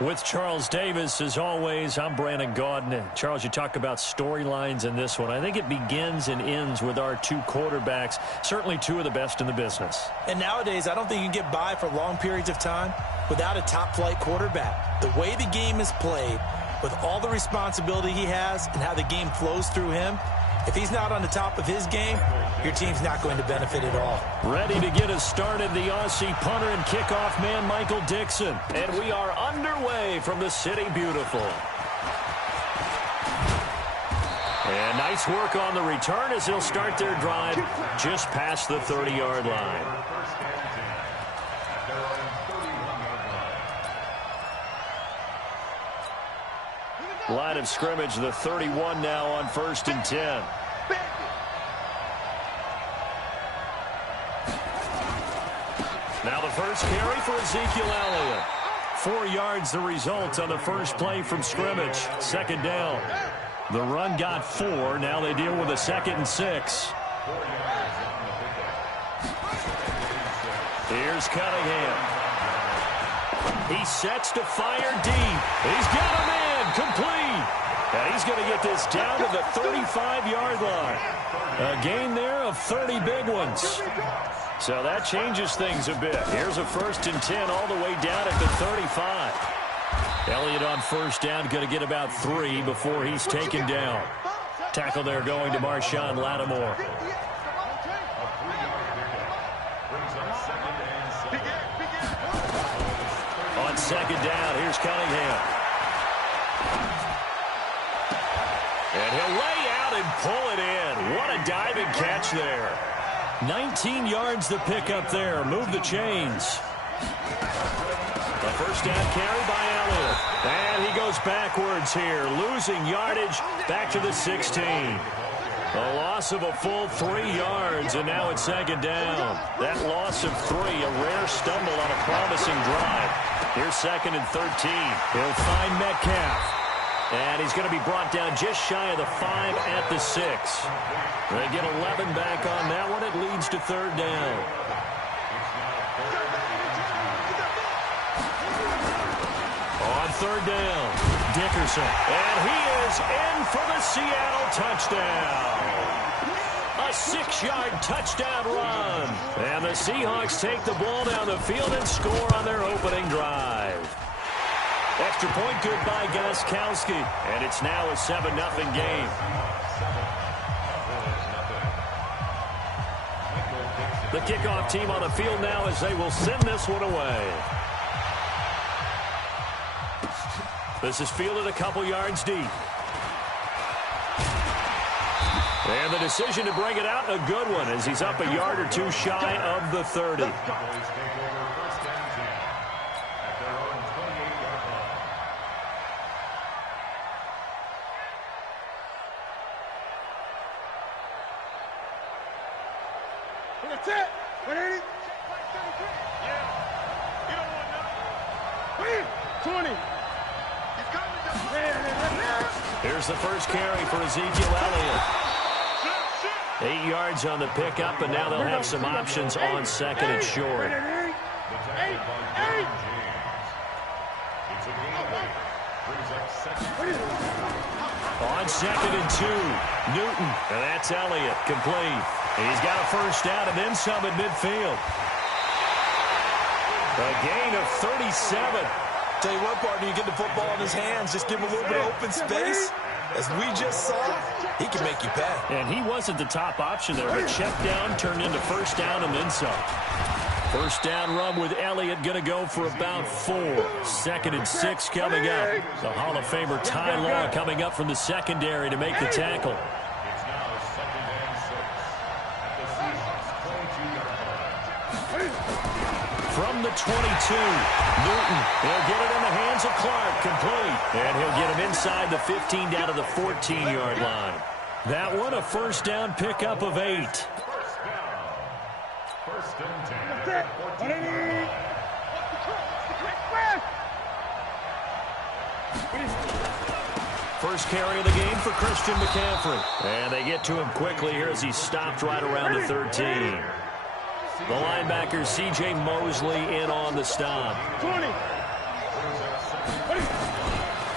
With Charles Davis, as always, I'm Brandon Gaudin. Charles, you talk about storylines in this one. I think it begins and ends with our two quarterbacks, certainly two of the best in the business. And nowadays, I don't think you can get by for long periods of time without a top-flight quarterback. The way the game is played, with all the responsibility he has and how the game flows through him, if he's not on the top of his game, your team's not going to benefit at all. Ready to get us started, the Aussie punter and kickoff man, Michael Dixon. And we are underway from the City Beautiful. And nice work on the return as they'll start their drive just past the 30-yard line. Line of scrimmage, the 31 now on 1st and 10. Now the first carry for Ezekiel Elliott. 4 yards the result on the first play from scrimmage. Second down. The run got 4. Now they deal with a 2nd and 6. Here's Cunningham. He sets to fire deep. He's got a man. Complete. And he's going to get this down to the 35-yard line. A gain there of 30 big ones. So that changes things a bit. Here's a 1st and 10 all the way down at the 35. Elliott on first down, going to get about 3 before he's taken down. Tackle there going to Marshawn Lattimore. On second down, here's Cunningham. And he'll lay out and pull it in. What a diving catch there. 19 yards to pick up there. Move the chains. The first down carry by Elliott. And he goes backwards here. Losing yardage back to the 16. A loss of a full 3 yards, and now it's second down. That loss of 3, a rare stumble on a promising drive. Here's 2nd and 13. He'll find Metcalf. And he's going to be brought down just shy of the 5 at the 6. They get 11 back on that one. It leads to 3rd down. On 3rd down, Dickerson. And he is in for the Seattle touchdown. A 6-yard touchdown run. And the Seahawks take the ball down the field and score on their opening drive. Extra point good by Gostkowski. And it's now a 7-0 game. The kickoff team on the field now as they will send this one away. This is fielded a couple yards deep. And the decision to bring it out, a good one, as he's up a yard or 2 shy of the 30. That's it. 180. 20. Here's the first carry for Ezekiel Elliott. 8 yards on the pickup, and now they'll have some options on 2nd and short. On 2nd and 2, Newton, and that's Elliott, complete. He's got a first down and then some at midfield. A gain of 37. Tell you what, partner, you get the football in his hands, just give him a little bit of open space. As we just saw, he can make you pay. And he wasn't the top option there, but check down turned into first down and then some. First down run with Elliott going to go for about 4. 2nd and 6 coming up. The Hall of Famer Ty Law coming up from the secondary to make the tackle. From the 22, Newton. He'll get it in the hands of Clark, complete. And he'll get him inside the 15 down to the 14-yard line. That one a first down pickup of 8. First and 10. First carry of the game for Christian McCaffrey. And they get to him quickly here as he stopped right around the 13. The linebacker, C.J. Mosley, in on the stop. 20.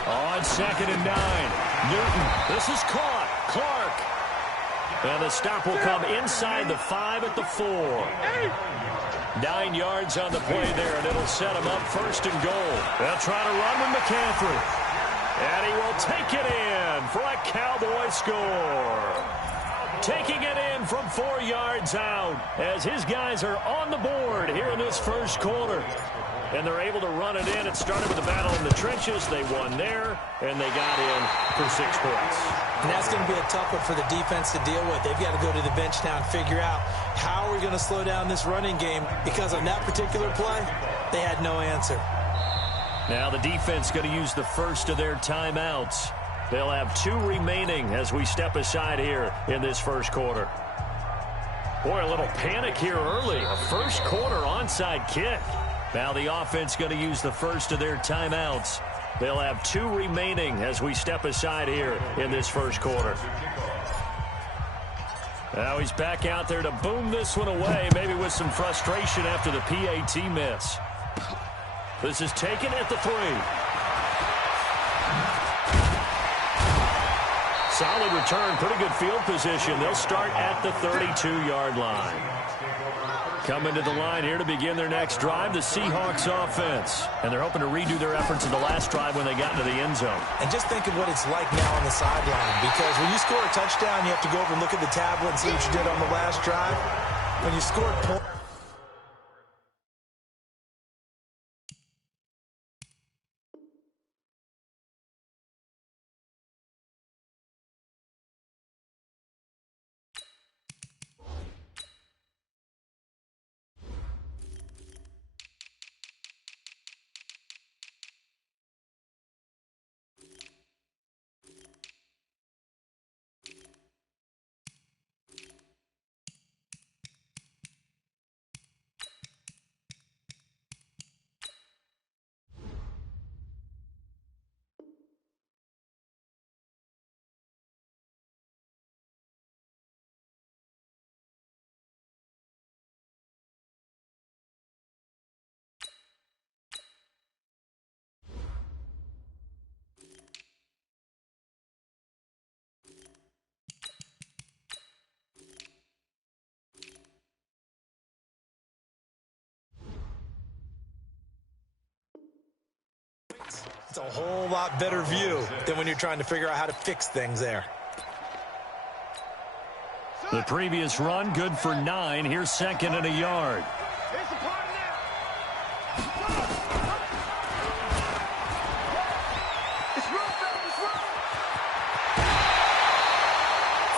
On 2nd and 9. Newton. This is caught. Clark. And the stop will come inside the 5 at the 4. 9 yards on the play there, and it'll set him up 1st and goal. They'll try to run with McCaffrey. And he will take it in for a Cowboy score. Taking it in from 4 yards out as his guys are on the board here in this first quarter. And they're able to run it in. It started with a battle in the trenches. They won there, and they got in for 6 points. And that's going to be a tough one for the defense to deal with. They've got to go to the bench now and figure out how are we going to slow down this running game, because on that particular play, they had no answer. Now the defense going to use the first of their timeouts. They'll have 2 remaining as we step aside here in this first quarter. Boy, a little panic here early. A first quarter onside kick. Now the offense going to use the first of their timeouts. They'll have 2 remaining as we step aside here in this first quarter. Now he's back out there to boom this one away, maybe with some frustration after the PAT miss. This is taken at the 3. Solid return, pretty good field position. They'll start at the 32-yard line. Coming to the line here to begin their next drive, the Seahawks offense. And they're hoping to redo their efforts in the last drive when they got into the end zone. And just think of what it's like now on the sideline, because when you score a touchdown, you have to go over and look at the tablet and see what you did on the last drive. When you scored points, it's a whole lot better view than when you're trying to figure out how to fix things there. The previous run, good for 9. Here's 2nd and a yard.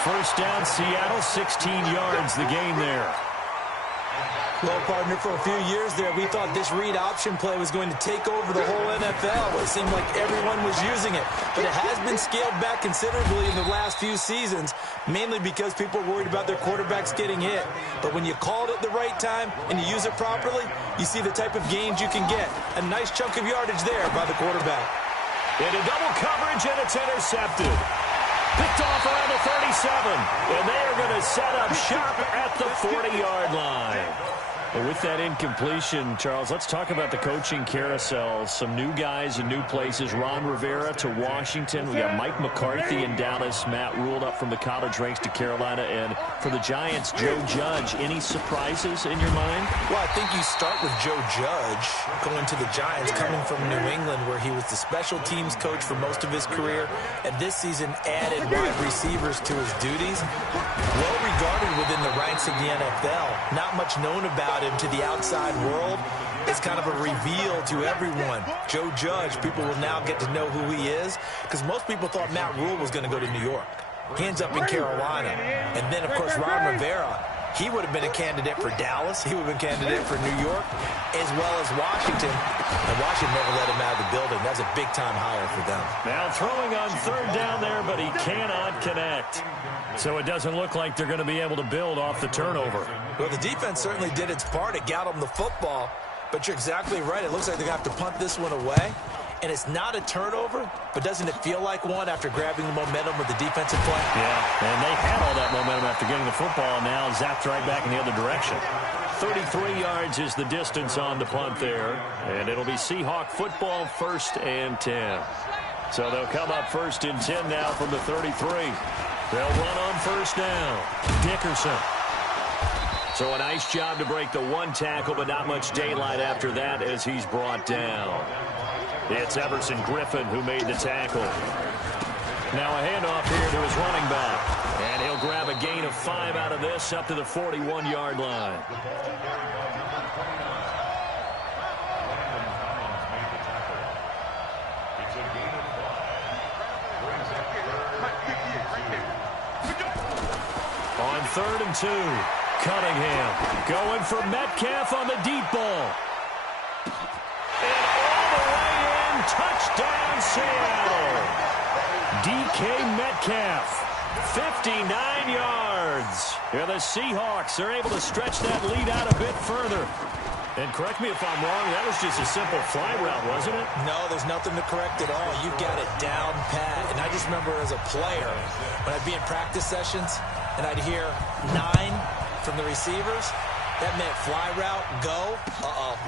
First down, Seattle, 16 yards, the gain there. Well, partner, for a few years there, we thought this read option play was going to take over the whole NFL. It seemed like everyone was using it. But it has been scaled back considerably in the last few seasons, mainly because people are worried about their quarterbacks getting hit. But when you call it at the right time and you use it properly, you see the type of gains you can get. A nice chunk of yardage there by the quarterback. Into double coverage, and it's intercepted. Picked off around the 37, and they are going to set up shop at the 40-yard line. Well, with that incompletion, Charles, let's talk about the coaching carousel. Some new guys in new places. Ron Rivera to Washington. We got Mike McCarthy in Dallas. Matt Rule up from the college ranks to Carolina. And for the Giants, Joe Judge. Any surprises in your mind? Well, I think you start with Joe Judge going to the Giants, coming from New England, where he was the special teams coach for most of his career, and this season added wide receivers to his duties. Well regarded within the ranks of the NFL. Not much known about him to the outside world. It's kind of a reveal to everyone. Joe Judge, people will now get to know who he is, because most people thought Matt Rule was going to go to New York. He ends up in Carolina. And then, of course, Ron Rivera, he would have been a candidate for Dallas. He would have been a candidate for New York, as well as Washington. And Washington never let him out of the building. That's a big-time hire for them. Now throwing on 3rd down there, but he cannot connect. So it doesn't look like they're going to be able to build off the turnover. Well, the defense certainly did its part. It got them the football. But you're exactly right. It looks like they're going to have to punt this one away. And it's not a turnover, but doesn't it feel like one after grabbing the momentum with the defensive play? Yeah, and they had all that momentum after getting the football, and now zapped right back in the other direction. 33 yards is the distance on the punt there. And it'll be Seahawk football, 1st and 10. So they'll come up 1st and 10 now from the 33. They'll run on 1st down. Dickerson. So a nice job to break the one tackle, but not much daylight after that as he's brought down. It's Everson Griffin who made the tackle. Now a handoff here to his running back. And he'll grab a gain of 5 out of this up to the 41-yard line. On 3rd and 2, Cunningham going for Metcalf on the deep ball. And all the way in, touchdown Seattle. DK Metcalf, 59 yards. Yeah, the Seahawks are able to stretch that lead out a bit further. And correct me if I'm wrong, that was just a simple fly route, wasn't it? No, there's nothing to correct at all. You've got it down pat. And I just remember as a player, when I'd be in practice sessions, and I'd hear 9 from the receivers, that meant fly route, go,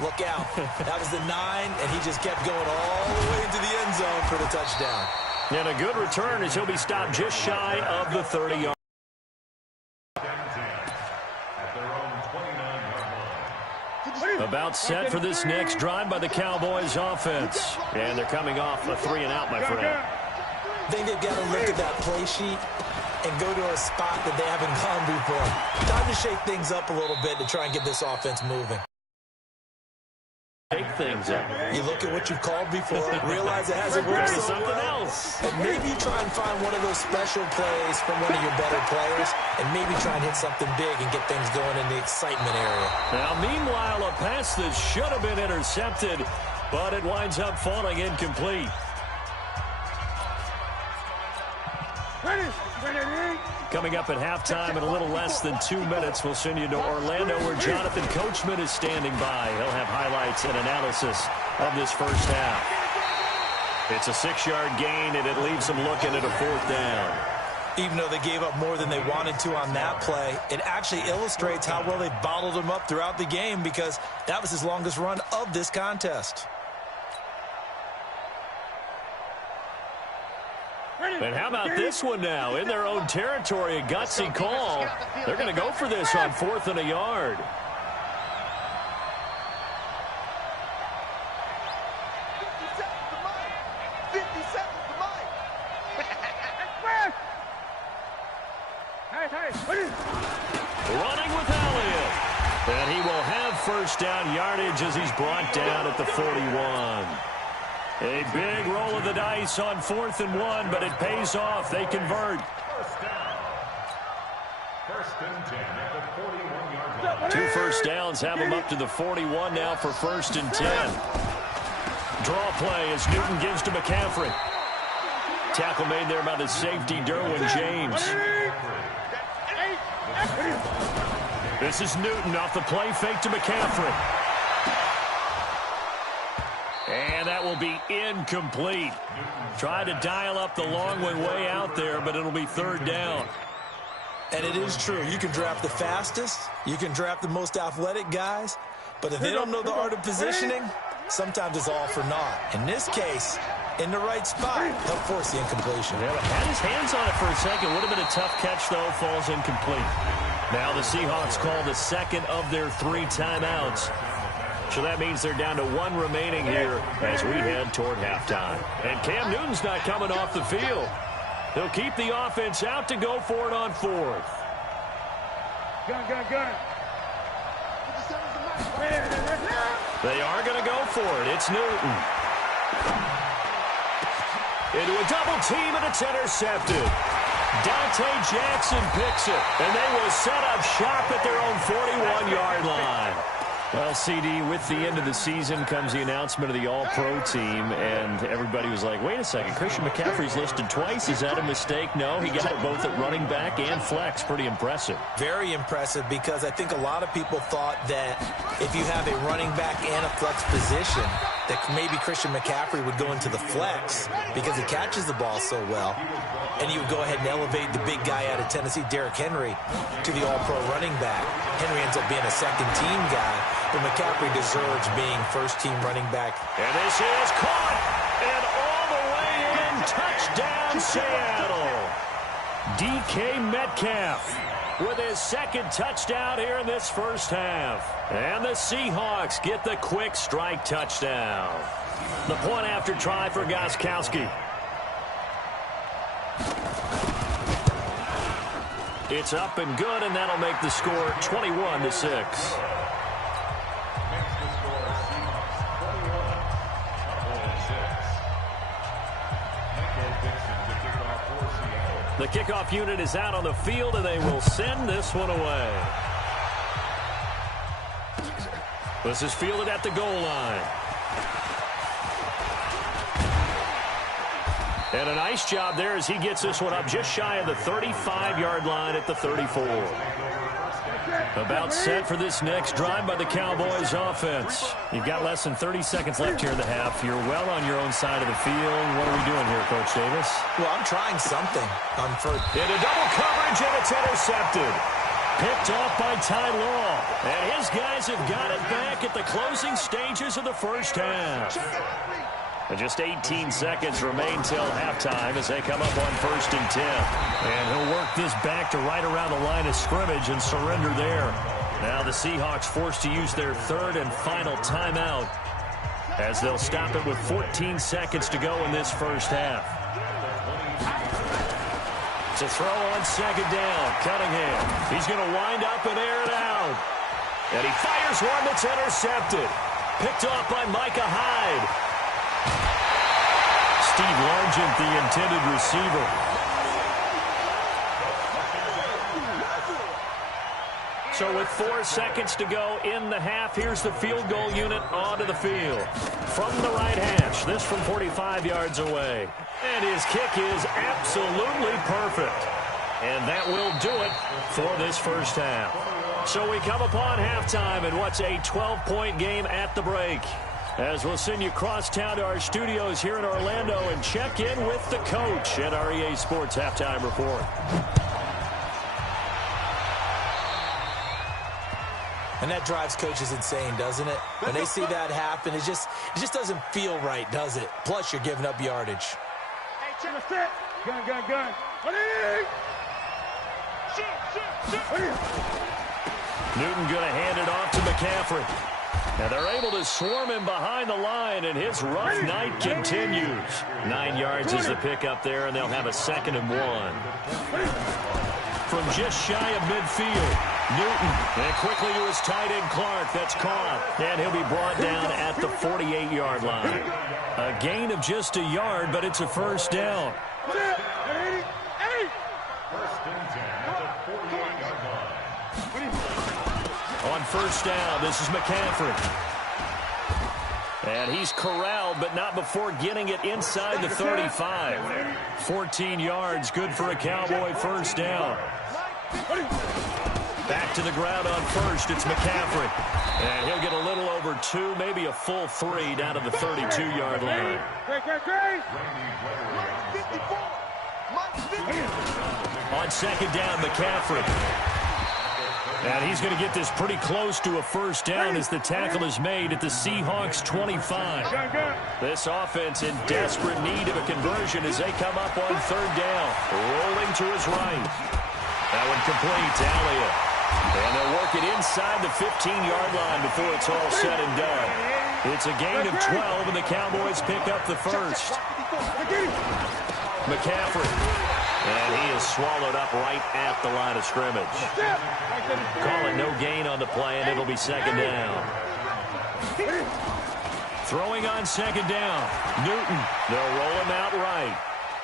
look out. That was the 9, and he just kept going all the way into the end zone for the touchdown. And a good return as he'll be stopped just shy of the 30-yard. About set for this next drive by the Cowboys offense. And they're coming off a 3-and-out, my friend. I think they've got to look at that play sheet and go to a spot that they haven't gone before. Time to shake things up a little bit to try and get this offense moving. Shake things up. You look at what you've called before, realize it hasn't worked so something well. else. And maybe you try and find one of those special plays from one of your better players, and maybe try and hit something big and get things going in the excitement area. Now, meanwhile, a pass that should have been intercepted, but it winds up falling incomplete. Coming up at halftime in a little less than 2 minutes, we'll send you to Orlando where Jonathan Coachman is standing by. He'll have highlights and analysis of this first half. It's a 6-yard gain, and it leaves them looking at a 4th down. Even though they gave up more than they wanted to on that play, it actually illustrates how well they bottled him up throughout the game because that was his longest run of this contest. And how about this one now? In their own territory, a gutsy call. They're going to go for this on 4th and a yard. Running with Elliott. And he will have 1st down yardage as he's brought down at the 41. A big roll of the dice on 4th and 1, but it pays off. They convert. 2 first downs have them up to the 41 now for 1st and 10. Draw play as Newton gives to McCaffrey. Tackle made there by the safety, Derwin James. This is Newton off the play fake to McCaffrey. And that will be incomplete. Try to dial up the long one way out there, but it'll be 3rd down. And it is true. You can draft the fastest. You can draft the most athletic guys. But if they don't know the art of positioning, sometimes it's all for naught. In this case, in the right spot, he'll force the incompletion. Yeah, had his hands on it for a second. Would have been a tough catch, though. Falls incomplete. Now the Seahawks call the 2nd of their 3 timeouts. So that means they're down to 1 remaining here as we head toward halftime. And Cam Newton's not coming off the field. He'll keep the offense out to go for it on 4th. Gun. They are going to go for it. It's Newton. Into a double team, and it's intercepted. Dante Jackson picks it, and they will set up shop at their own 41-yard line. Well, CD, with the end of the season comes the announcement of the All-Pro team, and everybody was like, wait a second, Christian McCaffrey's listed twice. Is that a mistake? No, he got it both at running back and flex. Pretty impressive. Very impressive because I think a lot of people thought that if you have a running back and a flex position, that maybe Christian McCaffrey would go into the flex because he catches the ball so well, and you would go ahead and elevate the big guy out of Tennessee, Derrick Henry, to the all-pro running back. Henry ends up being a second-team guy, but McCaffrey deserves being first-team running back. And this is caught, and all the way in, touchdown Seattle. DK Metcalf with his second touchdown here in this first half. And the Seahawks get the quick strike touchdown. The point after try for Gostkowski. It's up and good, and that'll make the score 21-6. The kickoff unit is out on the field, and they will send this one away. This is fielded at the goal line. And a nice job there as he gets this one up just shy of the 35-yard line at the 34. About set for this next drive by the Cowboys offense. You've got less than 30 seconds left here in the half. You're well on your own side of the field. What are we doing here, Coach Davis? Well, I'm trying something on first. Into double coverage, and it's intercepted. Picked off by Ty Law. And his guys have got it back at the closing stages of the first half. And just 18 seconds remain till halftime as they come up on 1st and 10. And he'll work this back to right around the line of scrimmage and surrender there. Now the Seahawks forced to use their third and final timeout as they'll stop it with 14 seconds to go in this first half. It's a throw on second down. Cunningham. He's going to wind up and air it out. And he fires one that's intercepted. Picked off by Micah Hyde. Steve Largent, the intended receiver. So with 4 seconds to go in the half, here's the field goal unit onto the field. From the right hash, this from 45 yards away. And his kick is absolutely perfect. And that will do it for this first half. So we come upon halftime in what's a 12-point game at the break. As we'll send you across town to our studios here in Orlando and check in with the coach at our EA Sports Halftime Report. And that drives coaches insane, doesn't it? When they see that happen, it just doesn't feel right, does it? Plus, you're giving up yardage. Hey, check the set. Gun. Newton going to hand it off to McCaffrey. And they're able to swarm him behind the line, and his rough night continues. 9 yards is the pickup there, and they'll have a 2nd and 1. From just shy of midfield, Newton. And quickly to his tight end, Clark. That's caught. And he'll be brought down at the 48-yard line. A gain of just a yard, but it's a first down. On first down, this is McCaffrey. And he's corralled, but not before getting it inside the 35. 14 yards, good for a Cowboy first down. Back to the ground on first, it's McCaffrey. And he'll get a little over 2, maybe a full 3 down to the 32-yard line. On second down, McCaffrey. And he's going to get this pretty close to a first down as the tackle is made at the Seahawks 25. This offense in desperate need of a conversion as they come up on third down. Rolling to his right. That one complete to Elliott. And they'll work it inside the 15-yard line before it's all said and done. It's a gain of 12, and the Cowboys pick up the first. McCaffrey. And he is swallowed up right at the line of scrimmage. Call it no gain on the play, and it'll be second down. Throwing on second down. Newton. They'll roll him out right.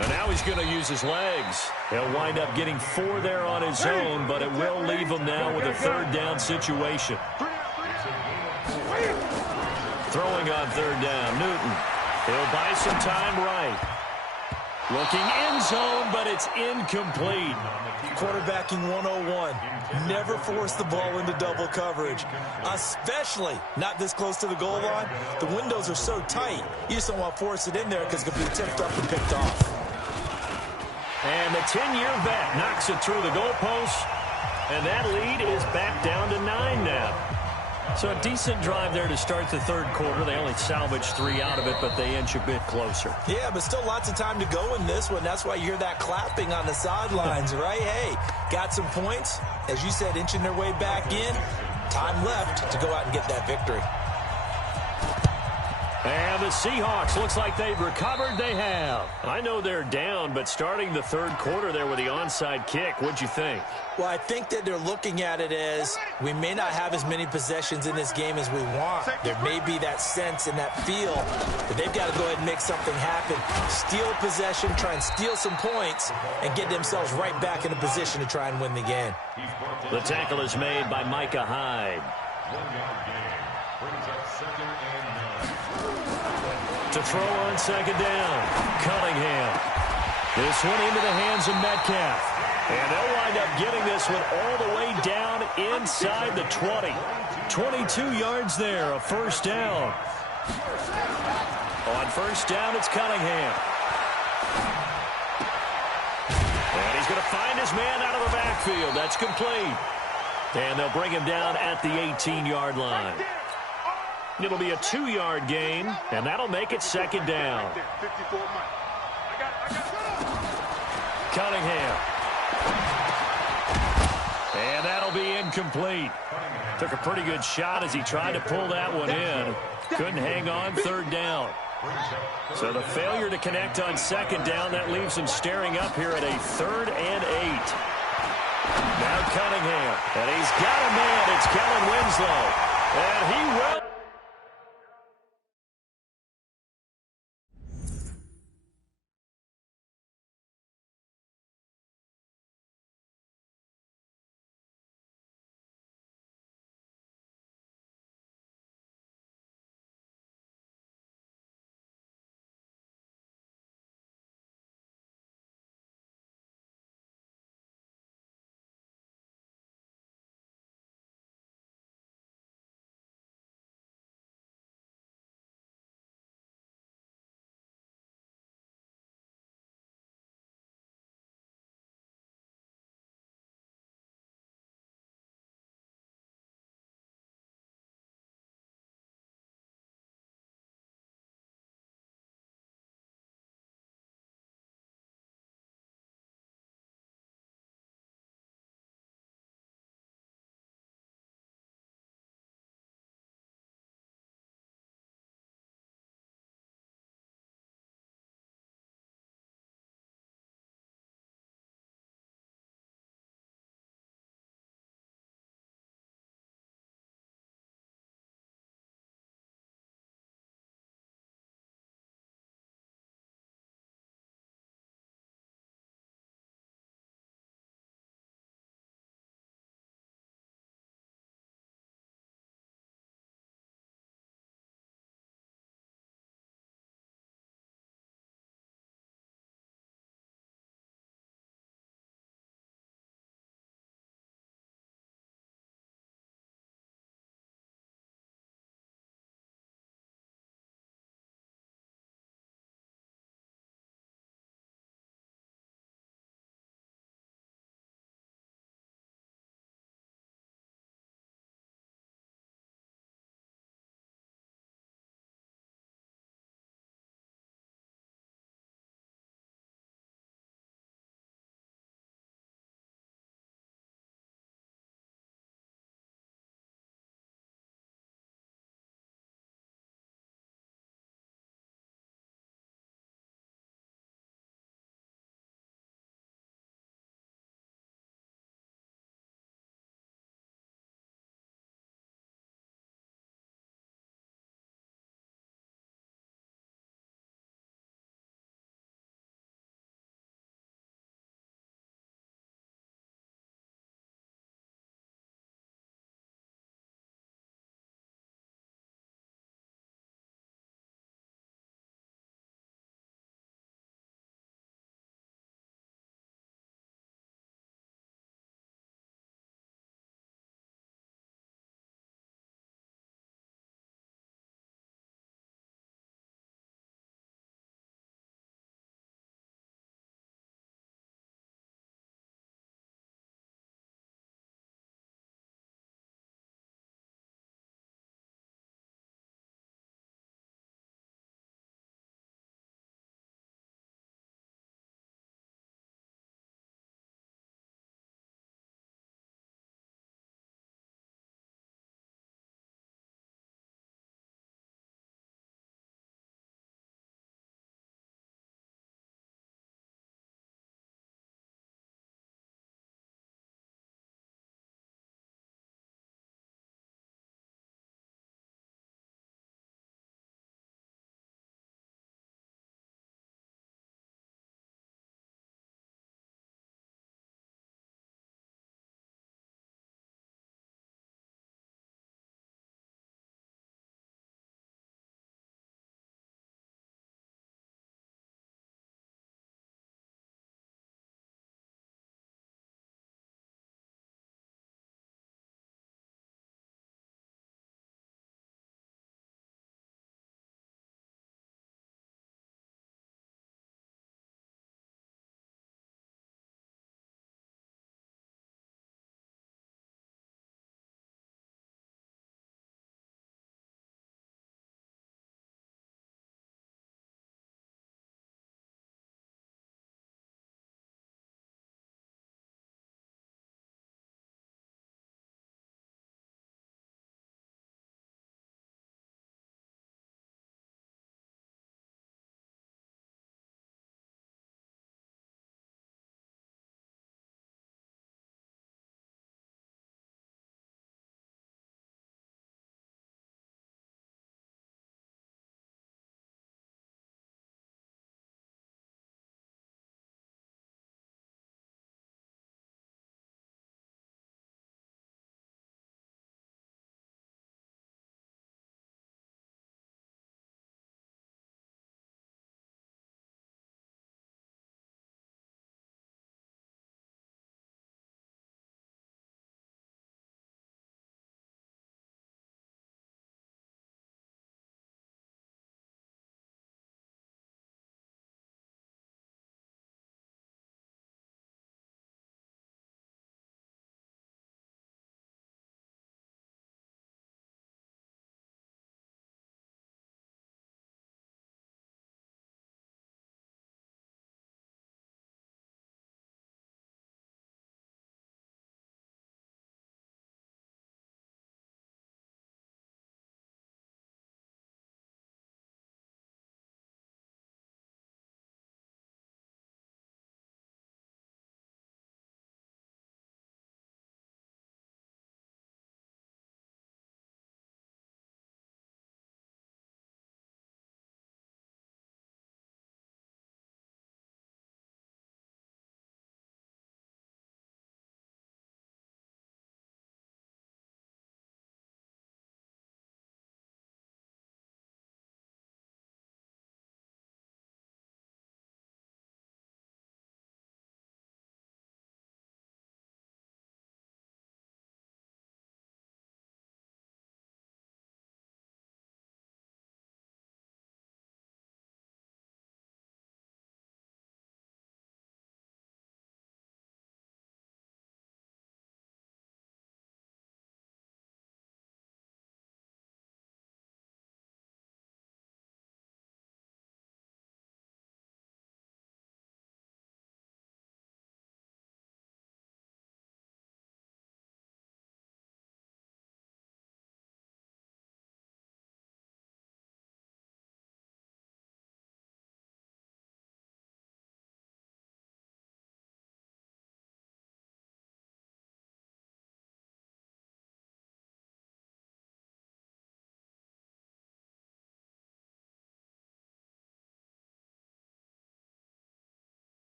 And now he's going to use his legs. He'll wind up getting 4 there on his own, but it will leave him now with a third down situation. Throwing on third down. Newton. He'll buy some time right. Looking end zone, but it's incomplete. Quarterbacking 101. Never force the ball into double coverage, especially not this close to the goal line. The windows are so tight, you just don't want to force it in there because it could be tipped up and picked off. And the 10-year vet knocks it through the goalpost, and that lead is back down to 9 now. So a decent drive there to start the third quarter. They only salvaged 3 out of it, but they inch a bit closer. Yeah, but still lots of time to go in this one. That's why you hear that clapping on the sidelines, right? Hey, got some points. As you said, inching their way back in. Time left to go out and get that victory. And the Seahawks, looks like they've recovered. They have. I know they're down, but starting the third quarter there with the onside kick, what'd you think? Well, I think that they're looking at it as we may not have as many possessions in this game as we want. There may be that sense and that feel that they've got to go ahead and make something happen. Steal a possession, try and steal some points, and get themselves right back in a position to try and win the game. The tackle is made by Micah Hyde. To throw on second down, Cunningham. This one into the hands of Metcalf. And they'll wind up getting this one all the way down inside the 20. 22 yards there, a first down. On first down, it's Cunningham. And he's going to find his man out of the backfield. That's complete. And they'll bring him down at the 18-yard line. It'll be a 2-yard gain, and that'll make it second down. Cunningham. And that'll be incomplete. Took a pretty good shot as he tried to pull that one in. Couldn't hang on third down. So the failure to connect on second down, that leaves him staring up here at a 3rd and 8. Now Cunningham. And he's got a man. It's Kellen Winslow. And he will.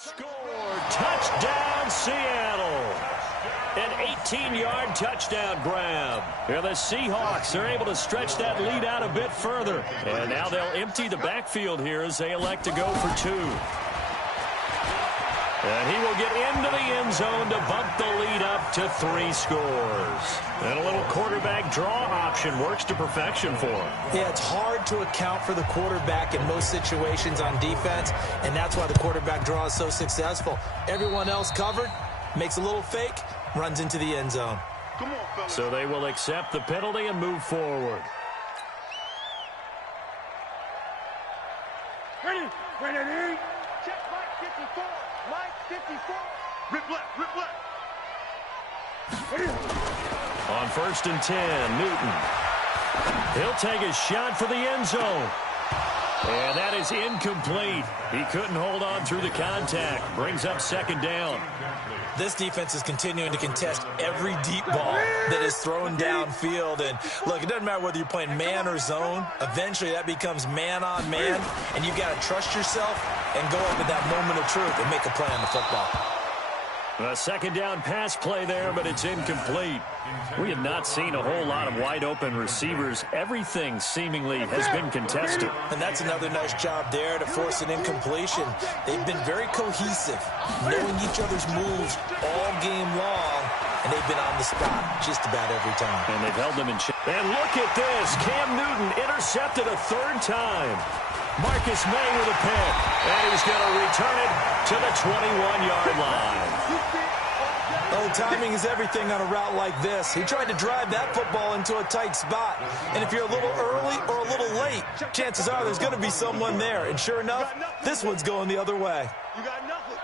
Score! Touchdown, Seattle! An 18-yard touchdown grab. And the Seahawks are able to stretch that lead out a bit further. And now they'll empty the backfield here as they elect to go for 2. And he will get into the end zone to bump the lead up to 3 scores. And a little quarterback draw option works to perfection for him. Yeah, it's hard to account for the quarterback in most situations on defense, and that's why the quarterback draw is so successful. Everyone else covered, makes a little fake, runs into the end zone. Come on, fellas. So they will accept the penalty and move forward. Ready? Check Mike 54. Mike 54. Rip left, rip left. Ready? On 1st and 10, Newton. He'll take a shot for the end zone. And that is incomplete. He couldn't hold on through the contact. Brings up 2nd down. This defense is continuing to contest every deep ball that is thrown downfield. And, look, it doesn't matter whether you're playing man or zone. Eventually, that becomes man-on-man, and you've got to trust yourself and go up at that moment of truth and make a play on the football. A 2nd down pass play there, but it's incomplete. We have not seen a whole lot of wide-open receivers. Everything seemingly has been contested. And that's another nice job there to force an incompletion. They've been very cohesive, knowing each other's moves all game long, and they've been on the spot just about every time. And they've held them in check. And look at this. Cam Newton intercepted a 3rd time. Marcus May with a pick. And he's going to return it to the 21-yard line. Oh, timing is everything on a route like this. He tried to drive that football into a tight spot. And if you're a little early or a little late, chances are there's going to be someone there. And sure enough, this one's going the other way. You got nothing.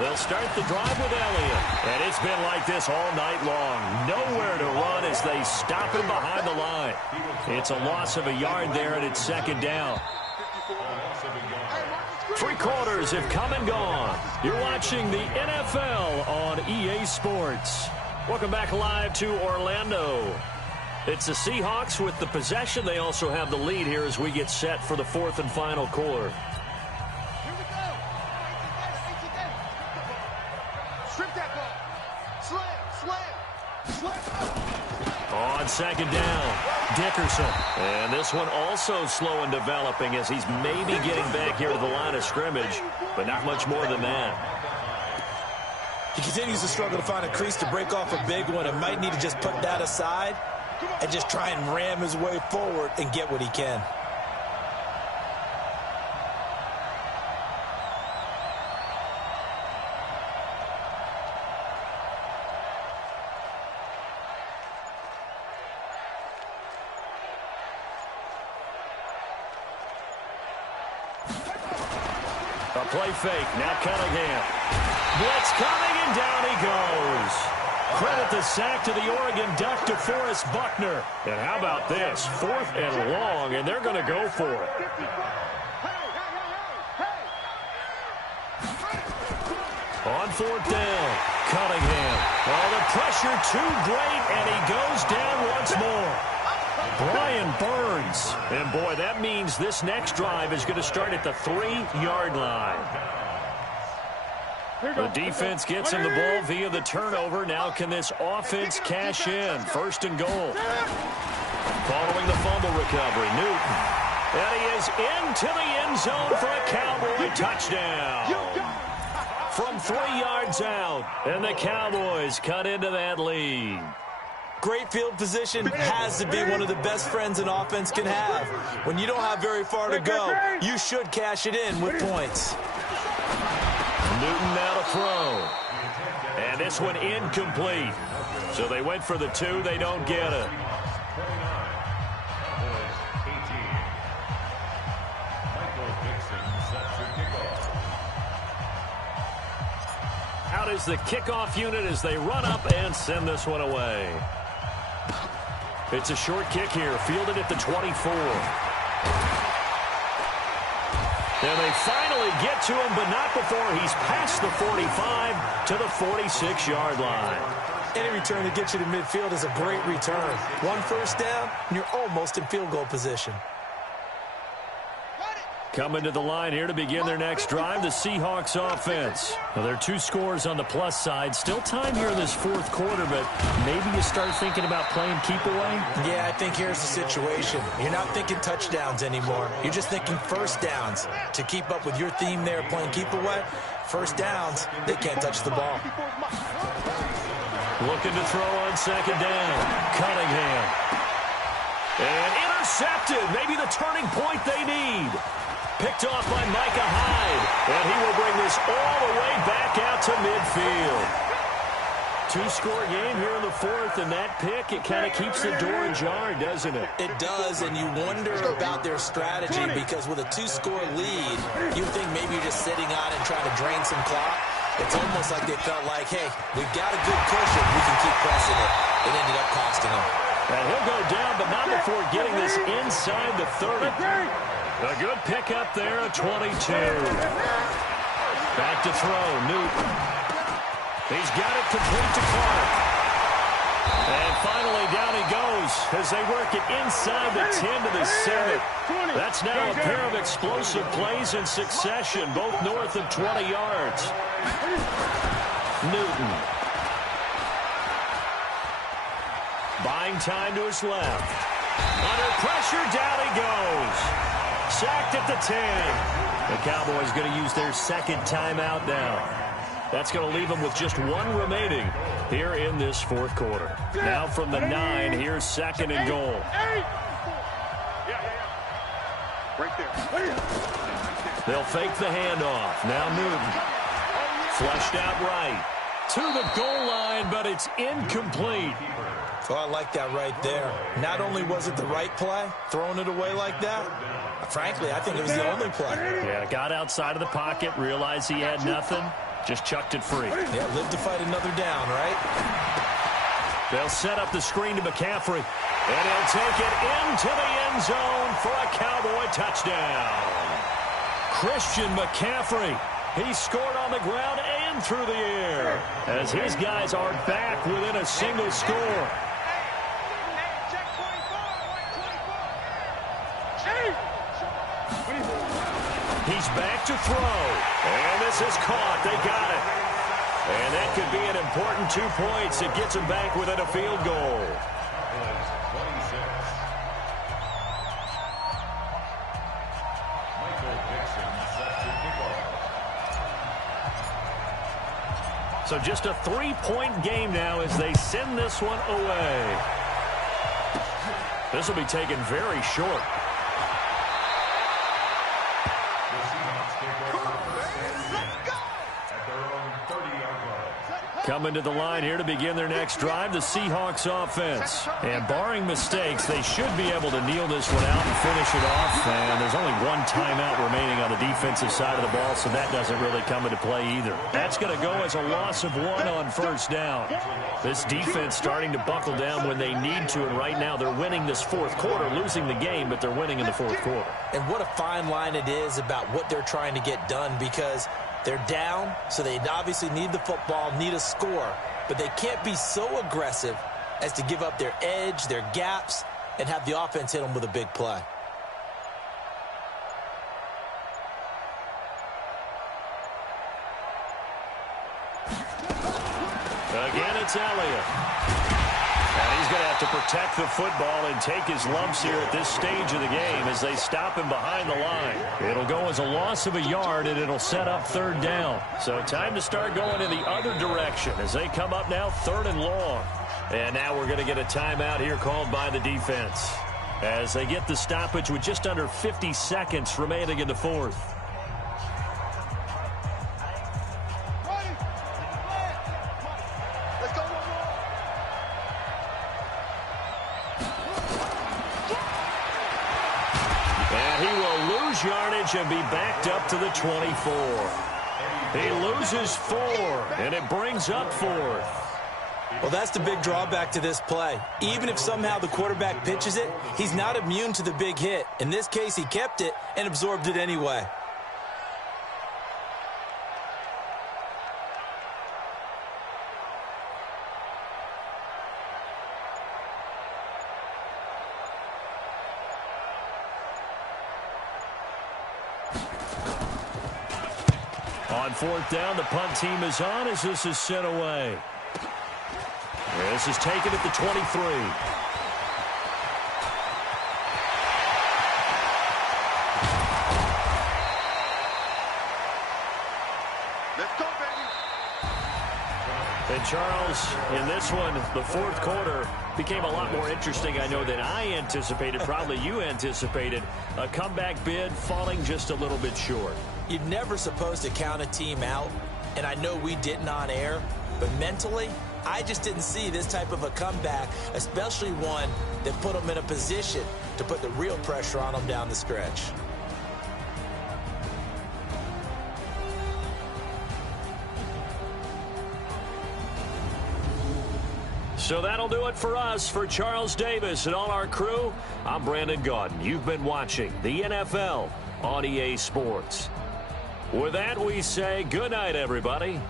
They'll start the drive with Elliott. And it's been like this all night long. Nowhere to run as they stop him behind the line. It's a loss of a yard there, and it's 2nd down. 3 quarters have come and gone. You're watching the NFL on EA Sports. Welcome back live to Orlando. It's the Seahawks with the possession. They also have the lead here as we get set for the 4th and final quarter. Here we go. Strip that ball. Slam. On 2nd down, Dickerson. And this one also slow in developing as he's maybe getting back here to the line of scrimmage, but not much more than that. He continues to struggle to find a crease to break off a big one and might need to just put that aside and just try and ram his way forward and get what he can. A play fake. Now Cunningham. Blitz coming, and down he goes. Credit the sack to the Oregon Duck, DeForest Buckner. And how about this? 4th and long, and they're going to go for it. On 4th down, Cunningham. Oh, the pressure too great, and he goes down once more. Brian Burns. And, boy, that means this next drive is going to start at the 3-yard line. The defense gets him the ball via the turnover. Now can this offense cash in? 1st and goal. Following the fumble recovery, Newton. And he is into the end zone for a Cowboy touchdown. From 3 yards out. And the Cowboys cut into that lead. Great field position has to be one of the best friends an offense can have. When you don't have very far to go, you should cash it in with points. Newton now to throw. And this one incomplete. So they went for the 2. They don't get it. Out is the kickoff unit as they run up and send this one away. It's a short kick here, fielded at the 24. And they finally get to him, but not before he's past the 45 to the 46-yard line. Any return that gets you to midfield is a great return. 1 first down, and you're almost in field goal position. Coming to the line here to begin their next drive, the Seahawks offense. Well, there are 2 scores on the plus side. Still time here in this fourth quarter, but maybe you start thinking about playing keep away? Yeah, I think here's the situation. You're not thinking touchdowns anymore. You're just thinking first downs. To keep up with your theme there, playing keep away, first downs, they can't touch the ball. Looking to throw on second down. Cunningham. And intercepted. Maybe the turning point they need. Picked off by Micah Hyde. And he will bring this all the way back out to midfield. 2-score game here in the fourth, and that pick, it kind of keeps the door ajar, doesn't it? It does, and you wonder about their strategy because with a 2-score lead, you think maybe you're just sitting on it and trying to drain some clock. It's almost like they felt like, hey, we've got a good cushion. We can keep pressing it. It ended up costing them. And he'll go down, but not before getting this inside the 30. A good pickup there, a 22. Back to throw, Newton. He's got it complete to Clark. And finally down he goes as they work it inside the 10 to the 7. That's now a pair of explosive plays in succession, both north of 20 yards. Newton. Buying time to his left. Under pressure, down he goes. Sacked at the 10. The Cowboys going to use their second timeout now. That's going to leave them with just 1 remaining here in this fourth quarter. Now from the 9, here's second and goal. Right there. They'll fake the handoff. Now Newton. Flushed out right. To the goal line, but it's incomplete. Oh, I like that right there. Not only was it the right play, throwing it away like that, frankly, I think it was the only play. Yeah, got outside of the pocket, realized he had nothing, just chucked it free. Yeah, live to fight another down, right? They'll set up the screen to McCaffrey, and he'll take it into the end zone for a Cowboy touchdown. Christian McCaffrey, he scored on the ground and through the air as his guys are back within a single score. He's back to throw, and this is caught. They got it. And that could be an important 2 points. It gets them back within a field goal. So just a 3-point game now as they send this one away. This will be taken very short. Coming to the line here to begin their next drive, the Seahawks offense. And barring mistakes, they should be able to kneel this one out and finish it off. And there's only 1 timeout remaining on the defensive side of the ball, so that doesn't really come into play either. That's going to go as a loss of 1 on first down. This defense starting to buckle down when they need to, and right now they're winning this fourth quarter, losing the game, but they're winning in the fourth quarter. And what a fine line it is about what they're trying to get done, because they're down, so they obviously need the football, need a score, but they can't be so aggressive as to give up their edge, their gaps, and have the offense hit them with a big play. Again, it's Elliott. And he's going to have to protect the football and take his lumps here at this stage of the game as they stop him behind the line. It'll go as a loss of a yard, and it'll set up third down. So time to start going in the other direction as they come up now 3rd and long. And now we're going to get a timeout here called by the defense as they get the stoppage with just under 50 seconds remaining in the fourth. Yardage and be backed up to the 24. He loses 4, and it brings up 4th. Well, that's the big drawback to this play. Even if somehow the quarterback pitches it, he's not immune to the big hit. In this case, he kept it and absorbed it anyway. On fourth down, the punt team is on as this is sent away. This is taken at the 23. Let's go, baby. And Charles, in this one, the fourth quarter became a lot more interesting, I know, than I anticipated. Probably you anticipated. A comeback bid falling just a little bit short. You're never supposed to count a team out, and I know we didn't on air, but mentally, I just didn't see this type of a comeback, especially one that put them in a position to put the real pressure on them down the stretch. So that'll do it for us. For Charles Davis and all our crew, I'm Brandon Gaudin. You've been watching the NFL on EA Sports. With that, we say good night, everybody.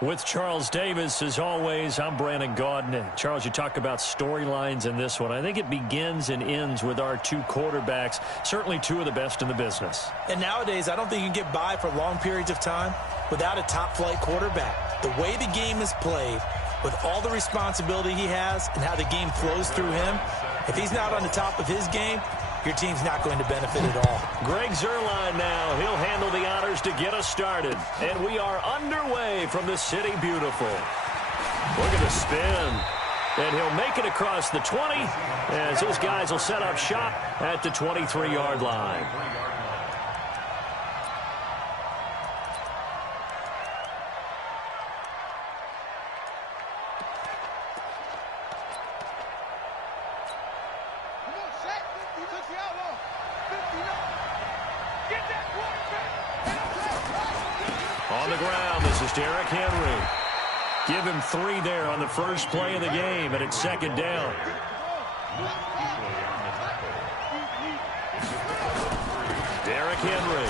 With Charles Davis, as always, I'm Brandon Gaudin. Charles, you talk about storylines in this one. I think it begins and ends with our two quarterbacks, certainly two of the best in the business. And nowadays, I don't think you can get by for long periods of time without a top-flight quarterback. The way the game is played, with all the responsibility he has and how the game flows through him, if he's not on the top of his game, your team's not going to benefit at all. Greg Zuerlein now. He'll handle the honors to get us started. And we are underway from the City Beautiful. Look at the spin. And he'll make it across the 20 as his guys will set up shop at the 23-yard line. On the ground, this is Derrick Henry. Give him 3 there on the first play of the game, and it's second down. Derrick Henry.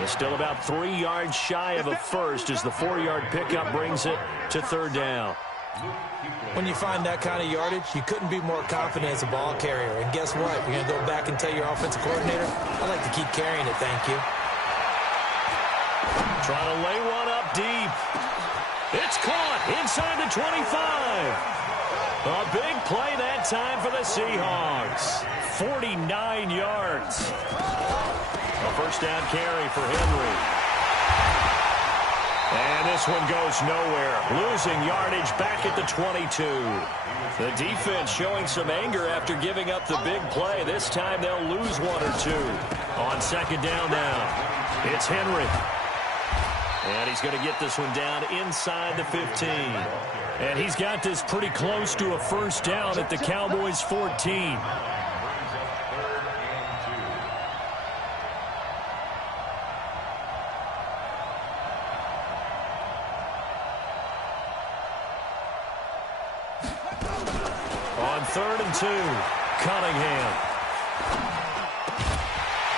And still about 3 yards shy of a first as the 4-yard pickup brings it to third down. When you find that kind of yardage, you couldn't be more confident as a ball carrier. And guess what? You're going to go back and tell your offensive coordinator, I'd like to keep carrying it, thank you. Trying to lay one up deep. It's caught inside the 25. A big play that time for the Seahawks. 49 yards. A first down carry for Henry. And this one goes nowhere. Losing yardage back at the 22. The defense showing some anger after giving up the big play. This time they'll lose 1 or 2. On second down now, it's Henry. And he's going to get this one down inside the 15. And he's got this pretty close to a first down at the Cowboys' 14. On 3rd and 2, Cunningham.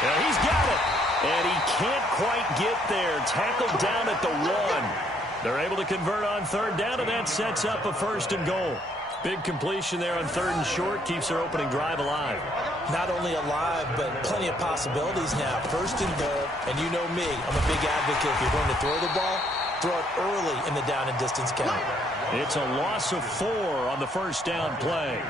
Yeah, he's got it. And he can't quite get there. Tackled down at the 1. They're able to convert on third down, and that sets up a first and goal. Big completion there on 3rd and short. Keeps their opening drive alive. Not only alive, but plenty of possibilities now. First and goal, and you know me. I'm a big advocate. If you're going to throw the ball, throw it early in the down and distance count. It's a loss of 4 on the first down play.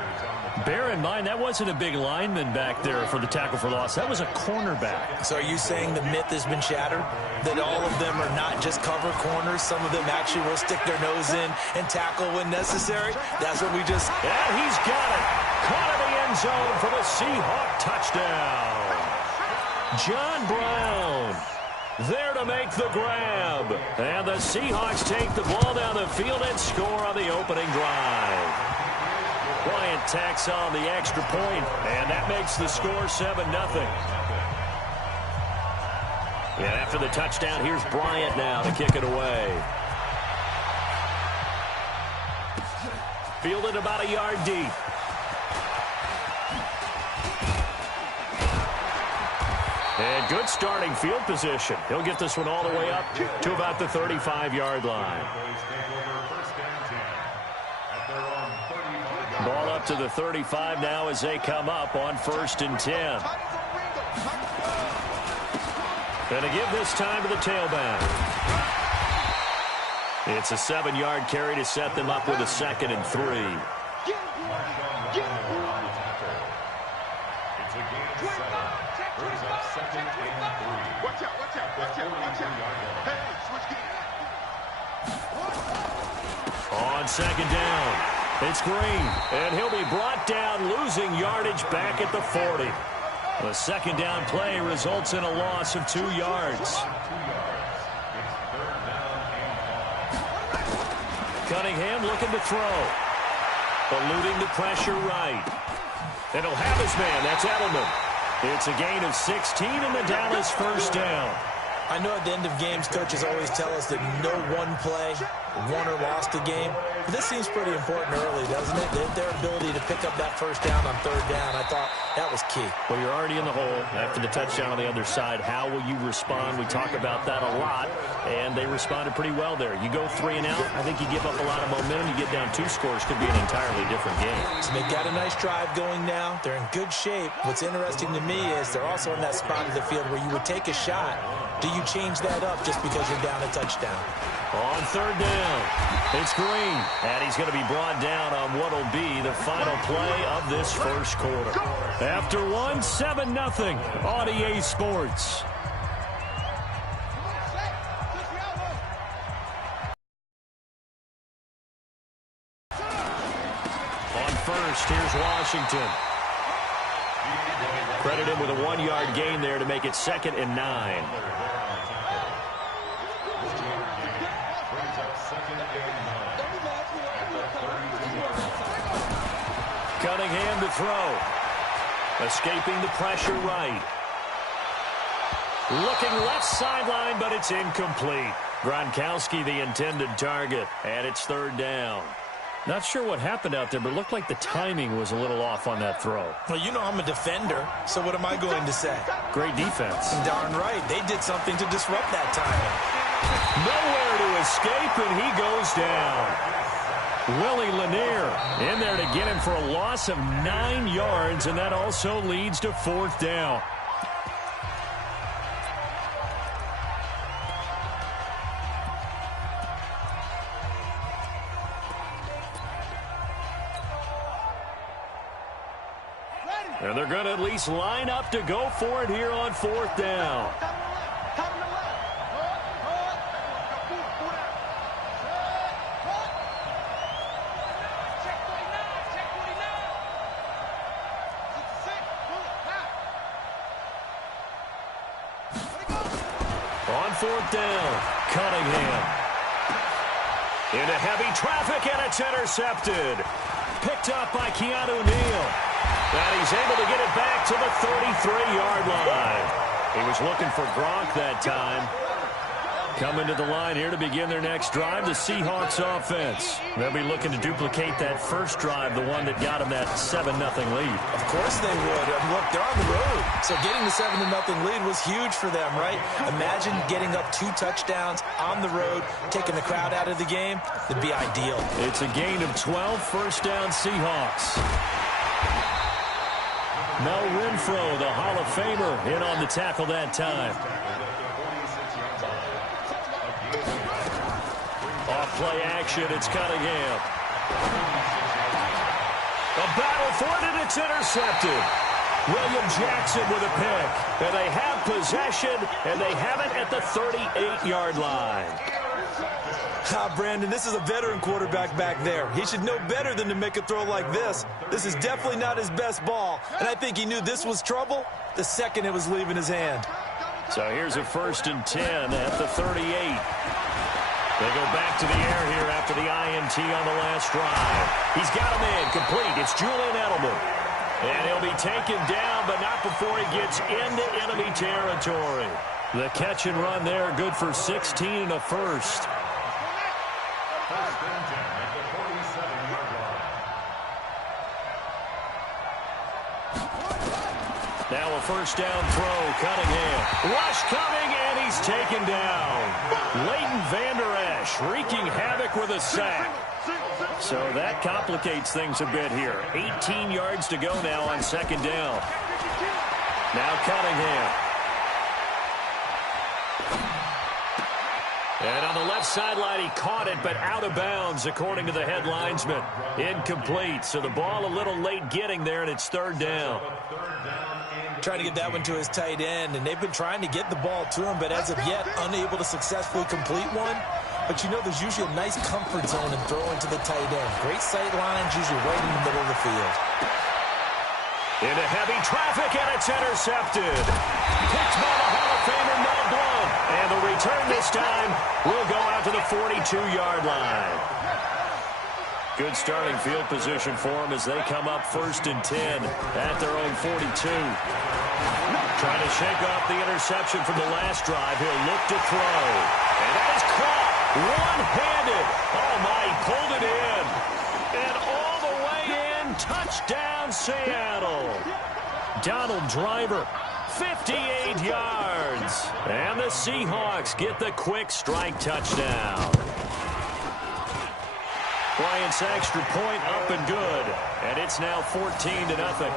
Bear in mind, that wasn't a big lineman back there for the tackle for loss. That was a cornerback. So are you saying the myth has been shattered? That all of them are not just cover corners? Some of them actually will stick their nose in and tackle when necessary? That's what we just... Yeah, he's got it. Caught in the end zone for the Seahawk touchdown. John Brown there to make the grab. And the Seahawks take the ball down the field and score on the opening drive. Bryant tacks on the extra point, and that makes the score 7-0. And after the touchdown, here's Bryant now to kick it away. Fielded about a yard deep. And good starting field position. He'll get this one all the way up to about the 35-yard line. Ball up to the 35 now as they come up on 1st and 10. And to give this time to the tailback. It's a 7-yard carry to set them up with a 2nd and 3. On 2nd down. It's Green, and he'll be brought down, losing yardage back at the 40. The 2nd down play results in a loss of 2 yards. Cunningham looking to throw. Eluding the pressure right. And he'll have his man. That's Edelman. It's a gain of 16 and the Dallas first down. I know at the end of games, coaches always tell us that no one play won or lost a game. But this seems pretty important early, doesn't it? Their ability to pick up that first down on third down, I thought that was key. Well, you're already in the hole after the touchdown on the other side. How will you respond? We talk about that a lot, and they responded pretty well there. You go 3 and out, I think you give up a lot of momentum. You get down 2 scores, could be an entirely different game. So they've got a nice drive going now. They're in good shape. What's interesting to me is they're also in that spot of the field where you would take a shot. Do you change that up just because you're down a touchdown? On third down, it's Green, and he's going to be brought down on what will be the final play of this first quarter. After 1, 7-0 on EA Sports. On first, here's Washington. Credit him with a 1-yard gain there to make it 2nd and 9. Cunningham to throw. Escaping the pressure right. Looking left sideline, but it's incomplete. Gronkowski the intended target, and it's 3rd down. Not sure what happened out there, but it looked like the timing was a little off on that throw. Well, you know I'm a defender, so what am I going to say? Great defense. Darn right. They did something to disrupt that timing. Nowhere to escape, and he goes down. Willie Lanier in there to get him for a loss of 9 yards, and that also leads to 4th down. And they're going to at least line up to go for it here on 4th down. On 4th down, Cunningham. Into heavy traffic, and it's intercepted. Picked up by Keanu Neal. And he's able to get it back to the 33-yard line. He was looking for Gronk that time. Coming to the line here to begin their next drive, the Seahawks offense. They'll be looking to duplicate that first drive, the one that got them that 7-0 lead. Of course they would. Look, they're on the road. So getting the 7-0 lead was huge for them, right? Imagine getting up 2 touchdowns on the road, taking the crowd out of the game. It'd be ideal. It's a gain of 12, 1st down Seahawks. Mel Renfro, the Hall of Famer, in on the tackle that time. Off play action, it's Cunningham. A battle for it, and it's intercepted. William Jackson with a pick. And they have possession, and they have it at the 38-yard line. Brandon, this is a veteran quarterback back there. He should know better than to make a throw like this. This is definitely not his best ball, and I think he knew this was trouble the second it was leaving his hand. So here's a 1st and 10 at the 38. They go back to the air here after the INT on the last drive. He's got him in, complete. It's Julian Edelman. And he'll be taken down, but not before he gets into enemy territory. The catch and run there, good for 16 and a first. Now a 1st down throw, Cunningham. Rush coming, and he's taken down. Leighton Vander Esch wreaking havoc with a sack. So that complicates things a bit here. 18 yards to go now on 2nd down. Now Cunningham. And on the left sideline, he caught it, but out of bounds, according to the head linesman. Incomplete, so the ball a little late getting there, and it's 3rd down. Trying to get that one to his tight end, and they've been trying to get the ball to him, but as of yet, unable to successfully complete one. But you know there's usually a nice comfort zone in throwing to the tight end. Great sight lines, usually right in the middle of the field. Into heavy traffic, and it's intercepted. Picked by the Hall of Famer, Mel Blount. And the return this time will go out to the 42-yard line. Good starting field position for them as they come up 1st and 10 at their own 42. Trying to shake off the interception from the last drive. He'll look to throw. And that is caught one-handed. Oh, my, he pulled it in. And all the way in, touchdown Seattle. Donald Driver, 58 yards. And the Seahawks get the quick strike touchdown. Bryant's extra point up and good. And it's now 14-0.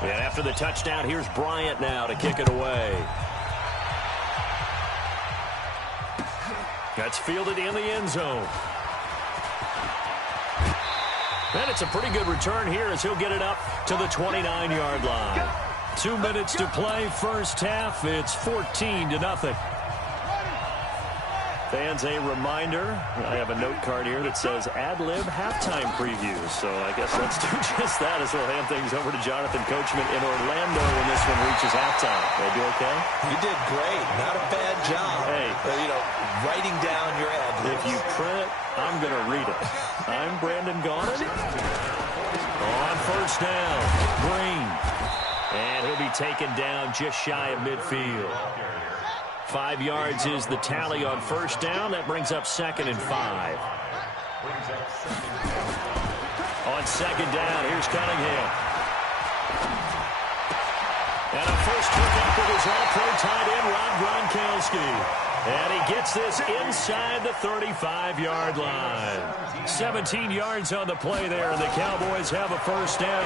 And after the touchdown, here's Bryant now to kick it away. That's fielded in the end zone. And it's a pretty good return here as he'll get it up to the 29-yard line. 2 minutes to play, first half. It's 14-0. Fans, a reminder, I have a note card here that says ad-lib halftime previews. So I guess let's do just that as we'll hand things over to Jonathan Coachman in Orlando when this one reaches halftime. Did I do okay? You did great. Not a bad job. Hey. Writing down your ad-libs. If you print it, I'm going to read it. I'm Brandon Gaudin. On first down, Green. And he'll be taken down just shy of midfield. 5 yards is the tally on first down. That brings up 2nd and 5. On second down, here's Cunningham. And a first hookup with his all-pro tight end, Rob Gronkowski. And he gets this inside the 35-yard line. 17 yards on the play there, and the Cowboys have a first down.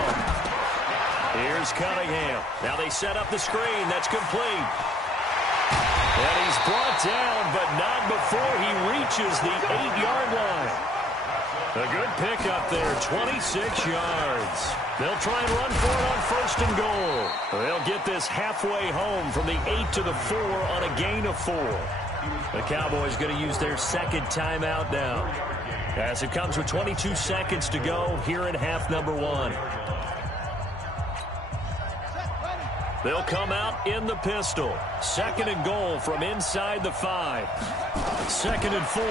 Here's Cunningham. Now they set up the screen. That's complete. And he's brought down, but not before he reaches the 8-yard line. A good pickup there, 26 yards. They'll try and run for it on 1st and goal. They'll get this halfway home from the 8 to the 4 on a gain of 4. The Cowboys going to use their 2nd timeout now, as it comes with 22 seconds to go here in half number 1. They'll come out in the pistol. 2nd and goal from inside the 5. 2nd and 4.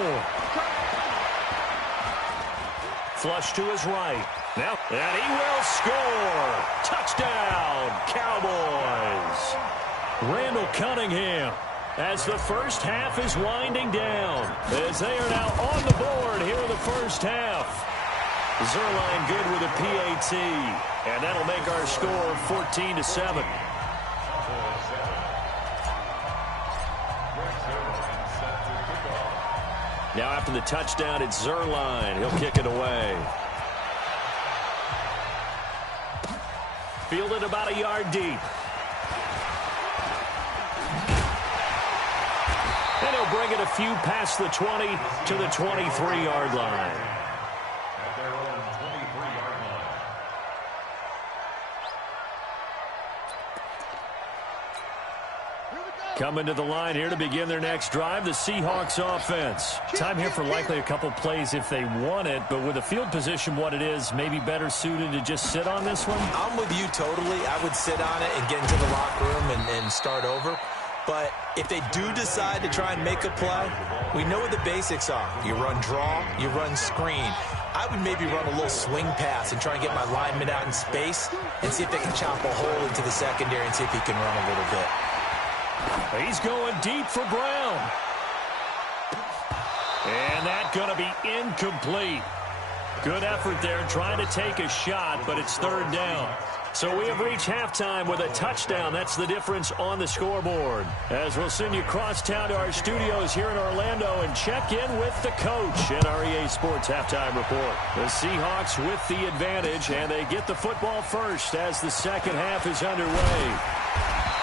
Flush to his right. Now, and he will score. Touchdown, Cowboys. Randall Cunningham, as the first half is winding down, as they are now on the board here in the first half. Zerline good with a PAT, and that'll make our score 14-7. Now after the touchdown, it's Zerline. He'll kick it away. Fielded about a yard deep. And he'll bring it a few past the 20 to the 23-yard line. Coming to the line here to begin their next drive, the Seahawks offense. Time here for likely a couple plays if they want it, but with the field position what it is, maybe better suited to just sit on this one? I'm with you totally. I would sit on it and get into the locker room and start over. But if they do decide to try and make a play, we know what the basics are. You run draw, you run screen. I would maybe run a little swing pass and try and get my lineman out in space and see if they can chop a hole into the secondary and see if he can run a little bit. He's going deep for Brown. And that's going to be incomplete. Good effort there trying to take a shot, but it's 3rd down. So we have reached halftime with a touchdown. That's the difference on the scoreboard. As we'll send you across town to our studios here in Orlando and check in with the coach in our EA Sports Halftime Report. The Seahawks with the advantage, and they get the football first as the second half is underway.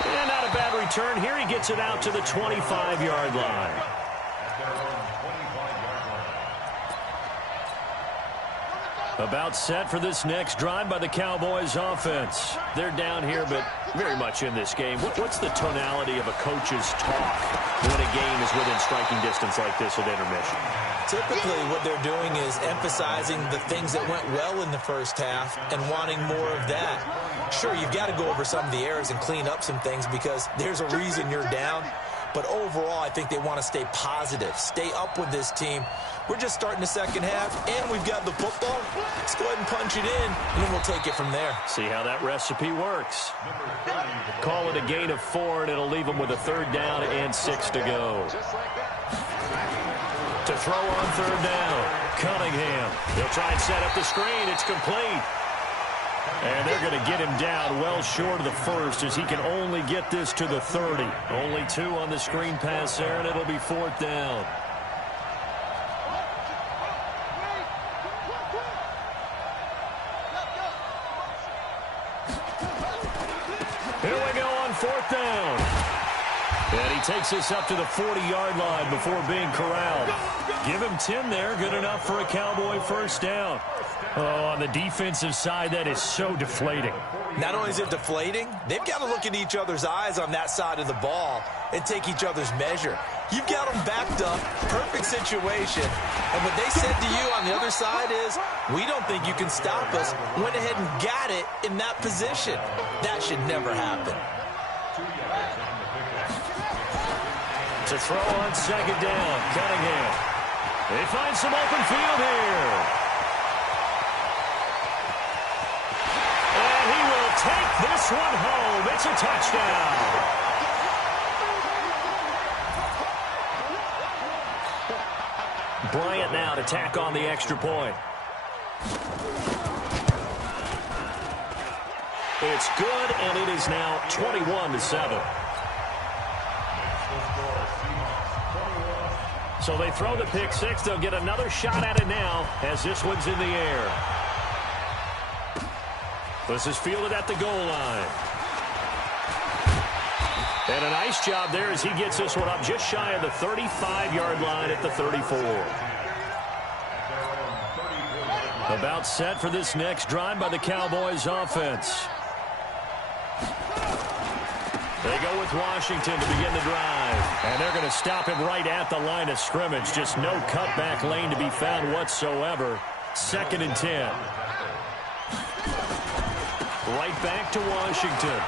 And not a bad return here. He gets it out to the 25-yard line. About set for this next drive by the Cowboys offense. They're down here, but very much in this game. What's the tonality of a coach's talk when a game is within striking distance like this at intermission? typically what they're doing is emphasizing the things that went well in the first half and wanting more of that. Sure, you've got to go over some of the errors and clean up some things because there's a reason you're down. But overall, I think they want to stay positive, stay up with this team. We're just starting the second half, and we've got the football. Let's go ahead and punch it in, and then we'll take it from there. See how that recipe works. Call it a gain of 4, and it'll leave them with a 3rd down and 6 to go. To throw on 3rd down, Cunningham. They'll try and set up the screen. It's complete. And they're going to get him down well short of the 1st as he can only get this to the 30. Only 2 on the screen pass there, and it'll be 4th down. Here we go on 4th down. And he takes this up to the 40-yard line before being corralled. Give him 10 there. Good enough for a Cowboy 1st down. Oh, on the defensive side, that is so deflating. Not only is it deflating, they've got to look at each other's eyes on that side of the ball and take each other's measure. You've got them backed up, perfect situation. And what they said to you on the other side is, we don't think you can stop us. Went ahead and got it in that position. That should never happen. To throw on 2nd down, Cunningham. They find some open field here. And he will take this one home. It's a touchdown. Bryant now to tack on the extra point. It's good, and it is now 21-7. So they throw the pick 6. They'll get another shot at it now as this one's in the air. This is fielded at the goal line. And a nice job there as he gets this one up just shy of the 35-yard line at the 34. About set for this next drive by the Cowboys offense. They go with Washington to begin the drive. And they're going to stop him right at the line of scrimmage. Just no cutback lane to be found whatsoever. 2nd and 10. Right back to Washington.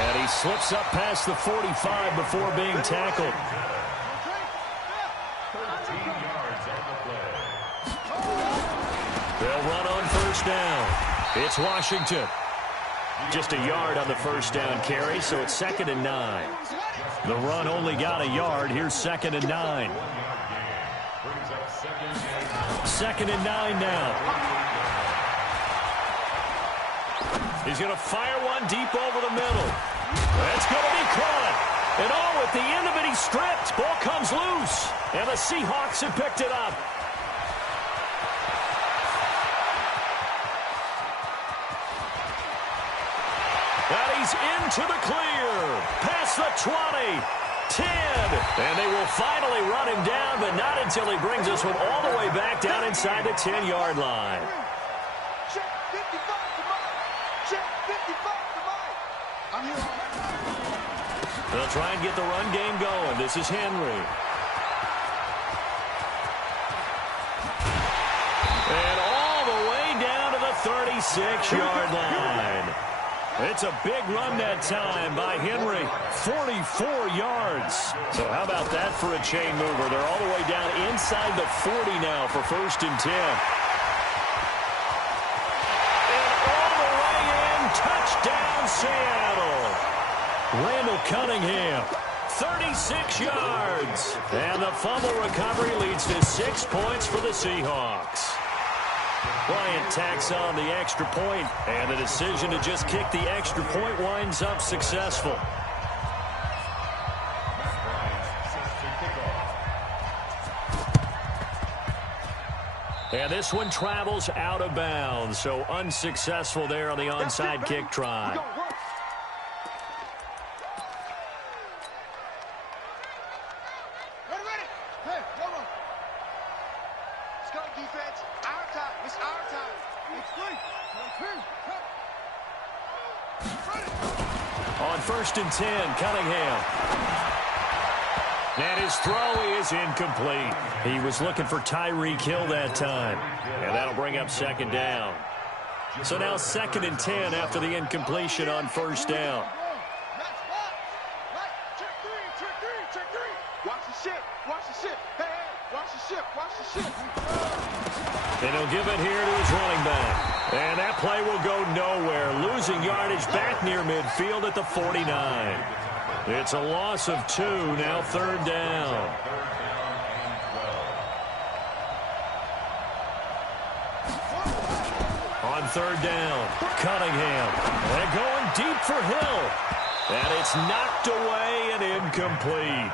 And he slips up past the 45 before being tackled. They'll run on 1st down. It's Washington. Just a yard on the 1st down carry, so it's 2nd and 9. The run only got a yard. Here's 2nd and 9. 2nd and 9 now. He's going to fire one deep over the middle. That's going to be caught. And oh, at the end of it, he's stripped. Ball comes loose. And the Seahawks have picked it up. And he's into the clear. Past the 20. 10. And they will finally run him down, but not until he brings this one all the way back down inside the 10-yard line. Check 55 to Mike. Check 55 to Mike. I'm here. They'll try and get the run game going. This is Henry. And all the way down to the 36-yard line. It's a big run that time by Henry. 44 yards. So how about that for a chain mover? They're all the way down inside the 40 now for 1st and 10. And all the way in. Touchdown, Seattle. Randall Cunningham. 36 yards. And the fumble recovery leads to 6 points for the Seahawks. Bryant tacks on the extra point, and the decision to just kick the extra point winds up successful. And this one travels out of bounds, so unsuccessful there on the onside kick try. On 1st and 10, Cunningham. And his throw is incomplete. He was looking for Tyreek Hill that time. And that'll bring up second down. So now 2nd and 10 after the incompletion on first down. Watch the ship. Watch the ship. Hey, hey, watch the ship. Watch the ship. And he'll give it here to his running back. And that play will go nowhere. Losing yardage back near midfield at the 49. It's a loss of 2, now 3rd down. On 3rd down, Cunningham. They're going deep for Hill. And it's knocked away and incomplete.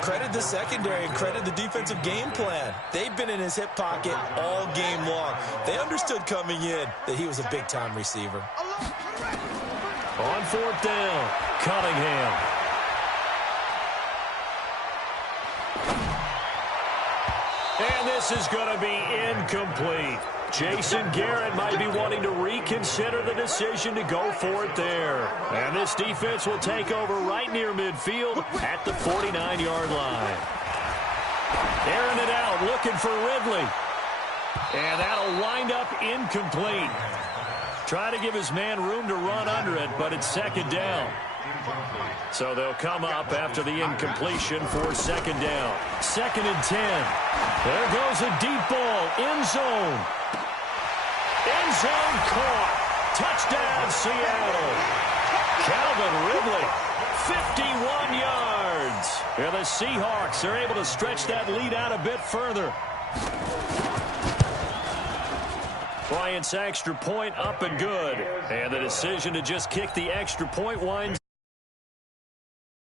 Credit the secondary and credit the defensive game plan. They've been in his hip pocket all game long. They understood coming in that he was a big-time receiver. On 4th down, Cunningham. And this is going to be incomplete. Jason Garrett might be wanting to reconsider the decision to go for it there. And this defense will take over right near midfield at the 49-yard line. Airing it out, looking for Ridley. And that'll wind up incomplete. Try to give his man room to run under it, but it's 2nd down. So they'll come up after the incompletion for 2nd down. 2nd and 10. There goes a deep ball, end zone. End zone caught. Touchdown, Seattle. Calvin Ridley, 51 yards. And the Seahawks are able to stretch that lead out a bit further. Bryant's extra point up and good. And the decision to just kick the extra point winds